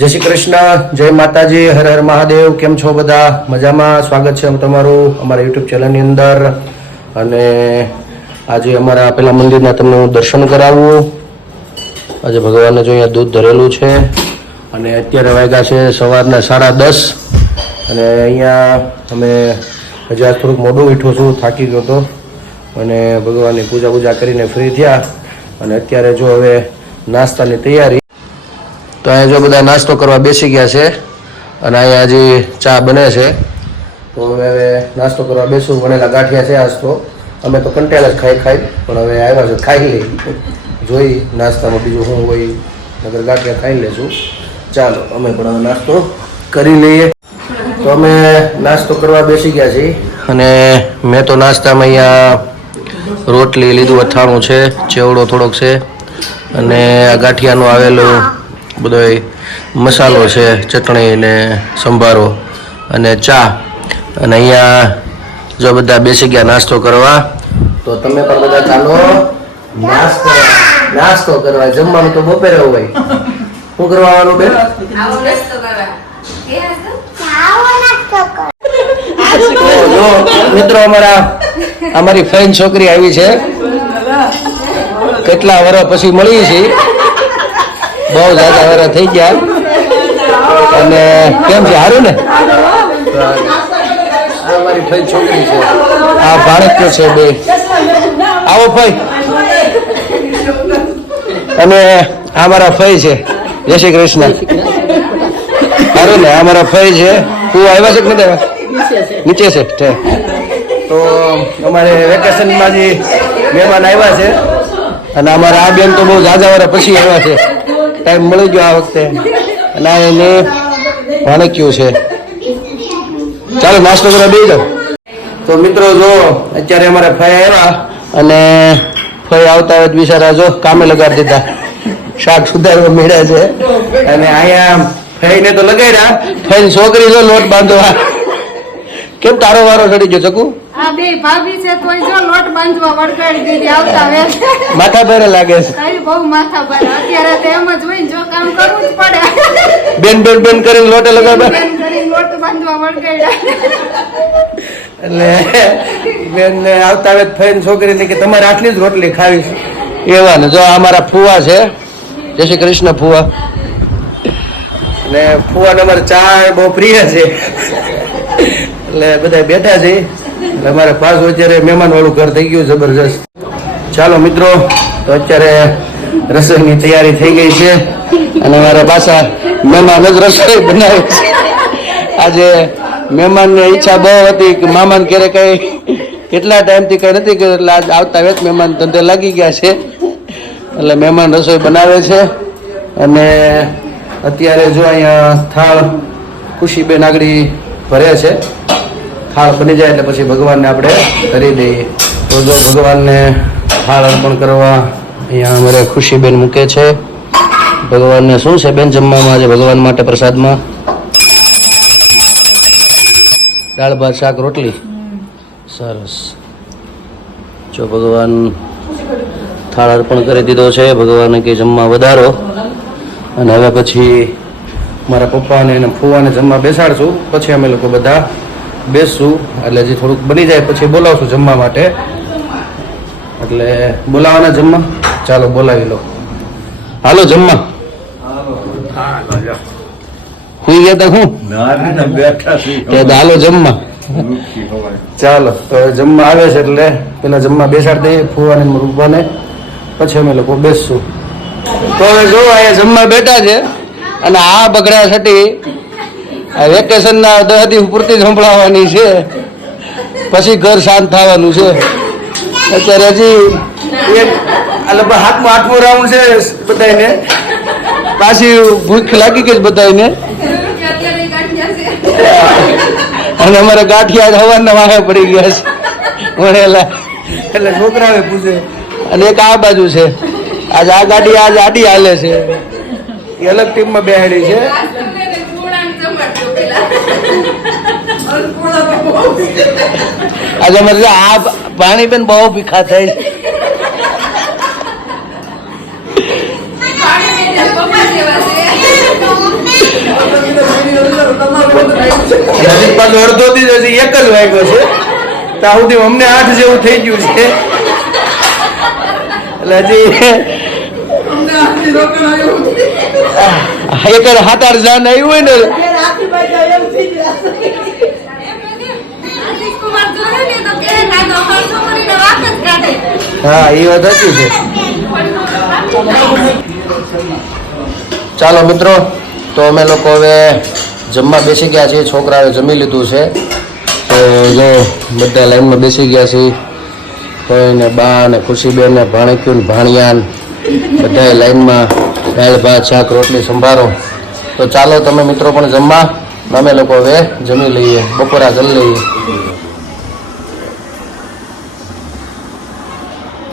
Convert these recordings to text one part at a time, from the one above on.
જય શ્રી કૃષ્ણ, જય માતાજી, હર હર મહાદેવ. કેમ છો બધા? મજામાં? સ્વાગત છે તમારું અમારા યુટ્યુબ ચેનલની અંદર. અને આજે અમારા પેલા મંદિરના તમને હું દર્શન કરાવું. આજે ભગવાનને જો અહીંયા દૂધ ધરેલું છે અને અત્યારે વાગ્યા છે સવારના 10:30. અને અહીંયા અમે હજી આજ થોડુંક મોડું ઉઠ્યો છું, થાકી ગયો હતો અને ભગવાનની પૂજા કરીને ફ્રી થયા. અને અત્યારે જો હવે નાસ્તાની તૈયારી. તો અહીંયા જો બધા નાસ્તો કરવા બેસી ગયા છે અને અહીંયા હજી ચા બને છે. તો હવે નાસ્તો કરવા બેસું. બનેલા ગાંઠિયા છે આજ તો. અમે તો કંટાળા જ ખાઈ પણ હવે આવ્યા છે ખાઈ લઈ, જોઈ નાસ્તામાં બીજું શું હોય. નગર ગાંઠિયા ખાઈ લેશું. ચાલો અમે પણ હવે નાસ્તો કરી લઈએ. તો અમે નાસ્તો કરવા બેસી ગયા છીએ અને મેં તો નાસ્તામાં અહીંયા રોટલી લીધું, અથાણું છે, ચેવડો થોડોક છે અને આ ગાંઠિયાનું આવેલું બધો મસાલો છે, ચટણી ને સંભારો અને ચા. અને અહીંયા જો બધા બેસી ગયા નાસ્તો કરવા. તો તમે પણ બધા ચાલો નાસ્તો કરવા. જમવાનું તો બપોરે હોય. શું કરવાનું બેન? જો મિત્રો અમારી ફ્રેન્ડ છોકરી આવી છે. કેટલા વર્ષ પછી મળી છે, બહુ જાજા વર્ષ થઈ ગયા. અને કેમ છે? સારું ને? આ મારી ફઈ છોકરી છે, આ ભાણક્યો છે બે. આવો ફઈ. અને આ મારા ફઈ છે. જય શ્રી કૃષ્ણ. સારું ને? આ મારા ફઈ છે. તું આવ્યા છે કે નથી આવ્યા? નીચે છે. તો અમારે વેકેશનમાં જે મહેમાન આવ્યા છે અને અમારા આ બેન તો બહુ જાજા વર્ષ પછી આવ્યા છે. ટાઈમ મળી ગયો આ વખતે. અને આ એને ભાણક્યું છે. ચાલો નાસ્તો કરવા બેસી જાઓ. તો મિત્રો જો અત્યારે અમારા ફઈ આવ્યા અને ફઈ આવતા હોય બિચારા જો કામે લગાડી દીધા. શાક સુધારવા મળ્યા છે. અને અહીંયા ફઈને તો લગાડ્યા. ફઈ છોકરી જો લોટ બાંધવા. કેમ તારો વારો ચડી ગયો ચકુ? આ બે ભાભી છે તોય જો લોટ બાંધવા વળગાડી દીધી આવતા વેસ. માથા ભારે લાગે છે. તારી બહુ માથા ભારે. અત્યારે તો એમ જ હોય, જો કામ કરવું જ પડે. બેન કરીને લોટે લગાડવા. બેન કરીને લોટ બાંધવા વળગાડ્યા. એટલે બેન આવતા આવે ફઈને છોકરીને કે તમારે આટલી જ રોટલી ખાવી છે. એવા ને જો અમારા ફુવા છે. જય શ્રી કૃષ્ણ ફુવા. અને ફુવાને અમારે ચા બહુ પ્રિય છે. એટલે બધા બેઠા છે. એટલે અમારે પાછું અત્યારે મહેમાન વાળું ઘર થઈ ગયું જબરજસ્ત. ચાલો મિત્રો, તો અત્યારે રસોઈની તૈયારી થઈ ગઈ છે અને અમારા પાછા મહેમાન જ રસોઈ બનાવે છે. આજે મહેમાનની ઈચ્છા બહુ હતી કે મામાને ઘરે કઈ કેટલા ટાઈમથી કઈ નથી કર્યું, એટલે આજ આવતા વેત મહેમાન ધંધે લાગી ગયા છે. એટલે મહેમાન રસોઈ બનાવે છે. અને અત્યારે જો અહીંયા થાળ ખુશીબેન આગળ ભરે છે. થાળ બની જાય એટલે પછી ભગવાનને આપણે કરી દઈએ. તો જો ભગવાનને થાળ અર્પણ કરવા અહીંયા અમારે ખુશીબેન મૂકે છે. ભગવાનને શું છે બેન જમવામાં આજે ભગવાન માટે પ્રસાદમાં? દાળ ભાત શાક રોટલી. સરસ. જો ભગવાન થાળ અર્પણ કરી દીધો છે. ભગવાનને કે જમવા વધારો. અને હવે પછી મારા પપ્પાને અને ફુવાને જમવા બેસાડશું. પછી અમે લોકો બધા બેસશું. એટલે હજી થોડુંક બની જાય પછી બોલાવશું જમવા માટે. એટલે બોલાવાના જમવા. ચાલો બોલાવી લો. હાલો જમવા. સુઈ ગયા તા હું હાલો જમવા. ચાલો તો જમવા આવે છે એટલે પેલા જમવા બેસાડી દઈએ ફુવાને રૂપાને, પછી અમે લોકો બેસશું. તો હવે જો અહીંયા જમવા બેઠા છે અને આ બગડા છટી વેકેશનના 10 દિવસ પૂરતી સંભળાવવાની છે. પછી ઘર શાંત થવાનું છે. અત્યારે હજી લગભગ 7મો રાઉન્ડ છે બધાને. પાછી ભૂખ લાગી ગઈ બધાને. અને અમારે ગાંઠિયા હવારના વાહે પડી ગયા છે વણેલા. એટલે છોકરાઓએ પૂછે. અને એક આ બાજુ છે. આજ આ ગાડી આજ આડી હાલે છે. એ અલગ ટીમમાં બેહાડી છે. આજે અમારે આ પાણી બેન બહુ ભીખા થાય છે. પાછો અડધો થી હજી 1 જ વાગ્યો છે ત્યાં સુધી અમને 8 જેવું થઈ ગયું છે એટલે હજી એક 7-8 જાન આવ્યું હોય ને કુમાર જોડે ને તો કે ના તો અમાર છોકરીને વાત જ કાઢે. હા એ વાત સાચી છે. ચાલો મિત્રો, તો અમે લોકો હવે જમવા બેસી ગયા છીએ. છોકરાએ જમી લીધું છે તો જો બધા લાઈનમાં બેસી ગયા છે. કોઈ ને બા ને ખુશીબેન ને ભાણક્યું ને ભાણિયાન બધા લાઈનમાં દાળ ભાત શાક રોટલી સંભારો. તો ચાલો તમે મિત્રો પણ જમવા, અમે લોકો હવે જમી લઈએ, બપોરા કરી લઈએ.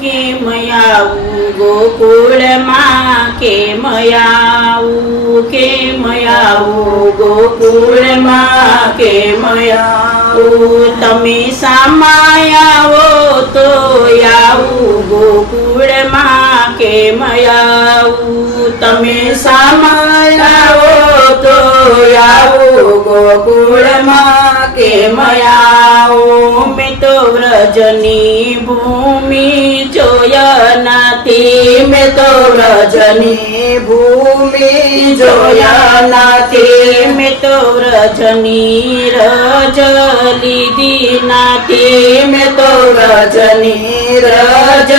કેમ આવું ગોકુળમાં, કેમ આવું, કેમ આવું ગોકુળમાં, કેમ આવું. તમે સામા આવો તો આવું ગોકુળમાં, કેમ આવું. તમે સામા આવો તો આવું ગોકુળમાં, કેમ આવું. મેં તો વ્રજની ભૂમિ જોયા નથી, મેં તો વ્રજની ભૂમિ જોયા નથી, મેં તો વ્રજની રજ લીધી નથી, મેં તો વ્રજની રજ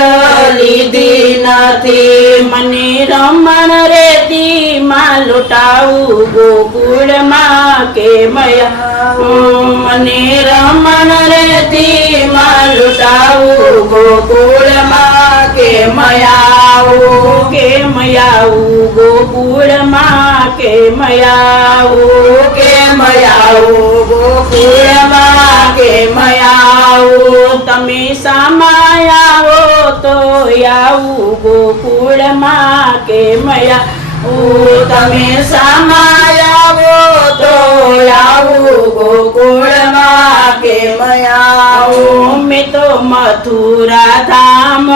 લીધી નથી. મને રમણ રેતી માં લૂંટાવું ગોકુળમાં, કેમ આવું. મને રમણ રેતી માં લૂંટાવું ગોકુળમાં, કેમ આવું, કેમ આવું ગોકુળમાં, કેમ આવું, કેમ આવું ગોકુળમાં, કેમ આવું. તમે સામા આવો તો આવું ગોકુળમાં, કેમ આવું. તમે સામા આવો તો આવું ગોકુળમાં, કેમ આવું. મેં તો મથુરા ધામ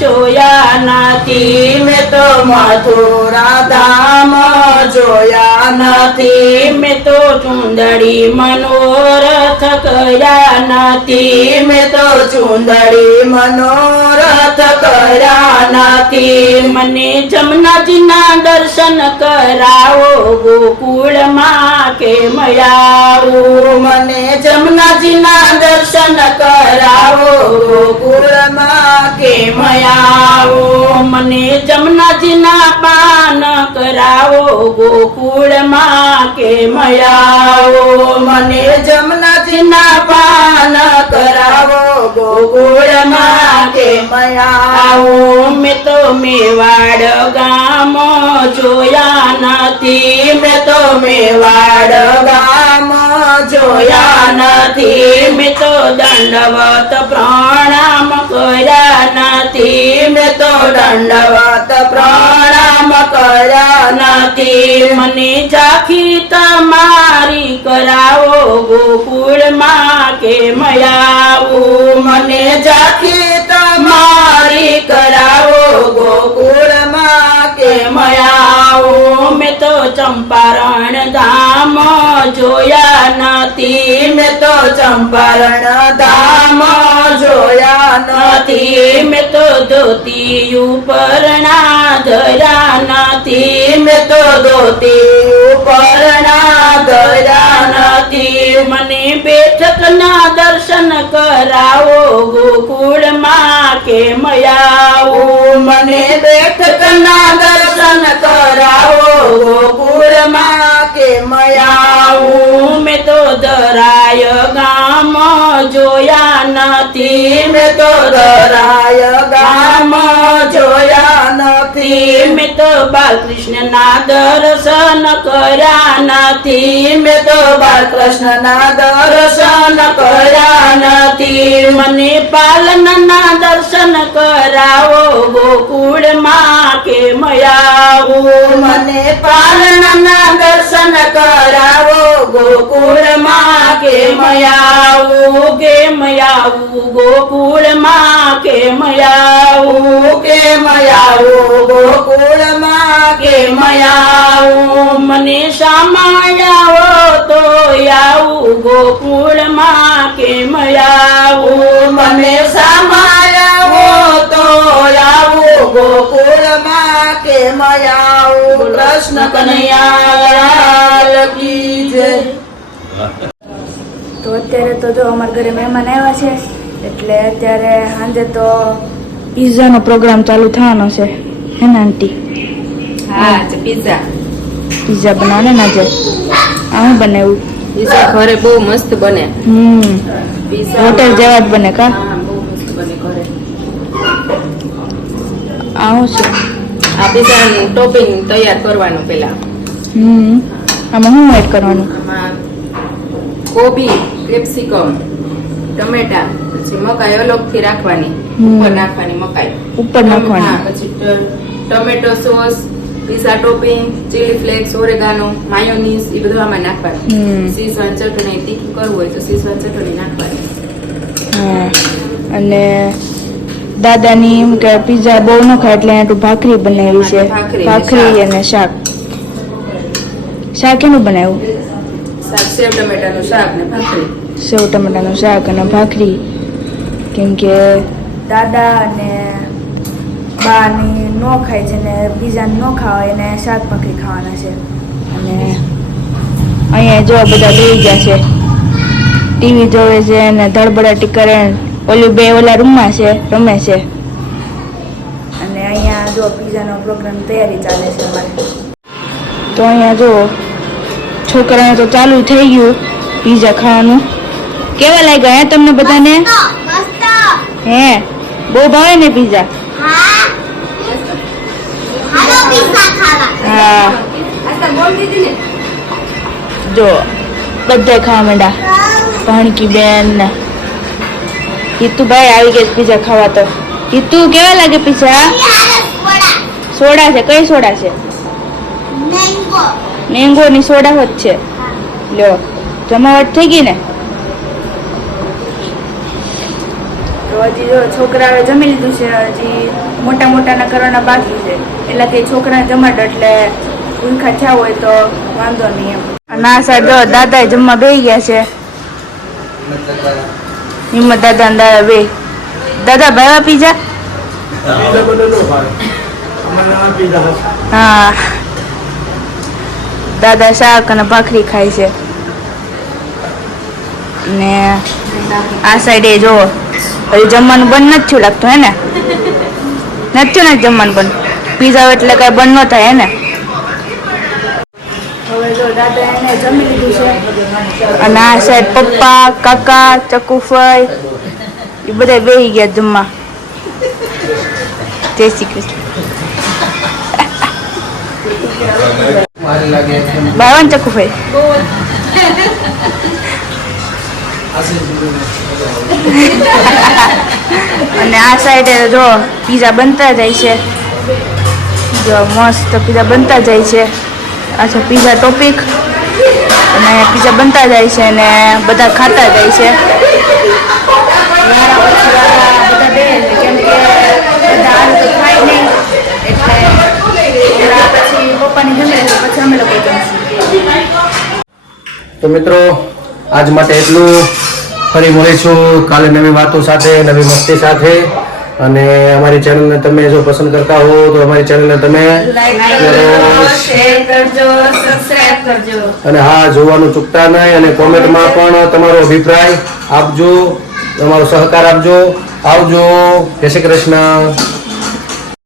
જોયા નથી, મેં તો મથુરા ધામ જોયા નથી, મેં તો ચુંદડી મનોરથ કર્યા નથી, મેં તો ચુંદડી મનોરથ કર્યા નથી. મને જમનાજીના દર્શન કરાવો ગોકુળમાં, કેમ આવું. મને જમનાજીના દર્શન કરાવો ગોકુળમાં, કેમ આવું. મને જમનાજીના પાન કરાવો ગોકુળમાં, કેમ આવો. મને જમનાજીના પાન કરાવો ગોકુળમાં, કેમ આવું. મેં તો મેવાડ ગામ જોયા નથી, મેં તો મેવાડ ગામ જોયા નથી, મેં તો દંડવત પ્રણામ કર્યા નથી, મેં તો દંડવત પ્રણામ કર્યા નથી. મને ઝાંખી તમારી કરાવો ગોકુળમાં, કેમ આવું. મને ઝાંખી તમારી કરાવો ગોકુળમાં, કેમ આવું. મેં તો ચંપારણ ધામ જોયા નથી, મેં તો ચંપારણ ધામ જોયા નથી, મેં તો ધોતી ઉપરના ધર્યા નથી, મેં તો ધોતી ઉપરના ધર્યા નથી. મને બેઠકના દર્શન કરાવો ગોકુળમાં, કેમ આવું. મને બેઠકના દર્શન કરાવો ગોકુળમાં, કેમ આવું. મેં તો ધરાય ગામ જોયા નથી, મેં તો ધરાય ગામ જોયા નથી, મેં તો બાલકૃષ્ણના દર્શન કર્યા નથી, મેં તો બાલકૃષ્ણના દર્શન કર્યા નથી. મને પાલનના દર્શન કરાવો ગોકુળમાં, કેમ આવું. મને પાલનના દર્શન કરાવો ગોકુળમાં, કેમ આવું. કેમ આવું ગોકુળમાં, કેમ આવું. કેમ આવું ગોકુળમાં, કેમ આવું. આવું મને સામાયાવો તો આવું ગોકુળમાં કેમ આવું મને સામાયાવો તો આવું ગોકુળમાં કેમ આવું કૃષ્ણ કનૈયા કી જય. તો અત્યારે તો જો અમારા ઘરે મહેમાન આવ્યા છે એટલે અત્યારે સાંજે તો પિઝાનો પ્રોગ્રામ ચાલુ થવાનો છે હે ને આંટી? હા પિઝા પિઝા બનાવને ને આજે આ હું બનાવ્યું પિઝા ઘરે બહુ મસ્ત બને. પિઝા હોટેલ જેવા જ બને કા? હા બહુ મસ્ત બને ઘરે. આ શું છે? આ પિઝાનું ટોપિંગ તૈયાર કરવાનું પહેલા. આમાં શું એડ કરવાનું? આમાં કોબી, કેપ્સિકમ, ટમેટા, પછી મકાઈ અલગથી રાખવાની, ઉપર નાખવાની મકાઈ. ઉપર નાખવાની. હા, પછી tomato sauce, pizza topping, chilli flakes, oregano, mayonnaise એ બધું આમાં નાખવાનું. શીઝવાન ચટણી તીખું કરવું હોય તો શીઝવાન ચટણી નાખવાની. હા અને દાદાની એમ કે પિઝા બહુ ન ખાય એટલે એના ભાખરી બનાવી છે. ભાખરી અને શાક. શાક એનું બનાવ્યું? સેવ ટમેટાનું શાક ને ભાખરી. સેવ ટમેટાનું શાક અને ભાખરી. કેમ કે દાદા અને બાની ન ખાય છે ને બીજાને ન ખાવાય એને શાક ભાખરી ખાવાના છે. અને અહીંયા જો બધા બેસી ગયા છે, ટીવી જોવે છે અને ધડબડાટી કરે. ઓલી બે ઓલા રૂમમાં છે, રમે છે. અને અહીંયા જો પિઝાનો પ્રોગ્રામ તૈયારી ચાલે છે અમારે. તો અહીંયા જો છોકરાને તો ચાલુ થઈ ગયું પિઝા ખાવાનું. કેવા લાગ્યા હે તમને બધાને? હે બહુ ભાવે ને પિઝા? હા જો બધા ખાવા માંડ્યા. ભણકી બેન ને હિતુભાઈ આવી ગયા પિઝા ખાવા. તો હિતુ કેવા લાગે પિઝા? સોડા છે. કઈ સોડા છે? મેંગો ની સોડા હોત છે. લ્યો જમાવટ થઈ ગઈ ને? તો હજી જો છોકરાએ જમી લીધું છે. હજી મોટા મોટાના કરવાના બાકી છે. એટલે કે છોકરાને જમાડો એટલે ભૂખા થયા હોય તો વાંધો નહીં એમ. ના સાહેબ જો દાદા જમવા બેસી ગયા છે. હિંમત દાદા ને દાદા બે. દાદા ભાવા પીઝા? હા દાદા શાક અને ભાખરી ખાય છે. ને આ સાઈડે જો હજી જમવાનું બંધ નથી થયું લાગતું હે ને? નથી થયું ને જમવાનું બંધ? પીઝા એટલે કઈ બંધ ન થાય હે ને? હવે જો દાદા એને જમી લીધું છે. અને આ સાઈડ પપ્પા, કાકા, ચકુફાઈ એ બધા બેસી ગયા જમવા. જય શ્રી કૃષ્ણ. બાવન ચકુફાઈ અને આ સાઈડે જો પીઝા બનતા જાય છે. જો મસ્ત પીઝા બનતા જાય છે. આ છે પીઝા ટોપિક અને પીઝા બનતા જાય છે અને બધા ખાતા જાય છે. બધા બે કેમ કે બધા આનું તો ખાય નહીં એટલે પછી પપ્પાની જમે પછી અમે લોકો જમશું. તો મિત્રો આજ માટે એટલું. ફરી મળીશું કાલે નવી વાતો સાથે, નવી મસ્તી સાથે. અને અમારી ચેનલને તમે જો પસંદ કરતા હો તો અમારી ચેનલને તમે અને હા જોવાનું ચૂકતા નહીં. અને કોમેન્ટમાં પણ તમારો અભિપ્રાય આપજો, તમારો સહકાર આપજો. આવજો. જય શ્રી કૃષ્ણ.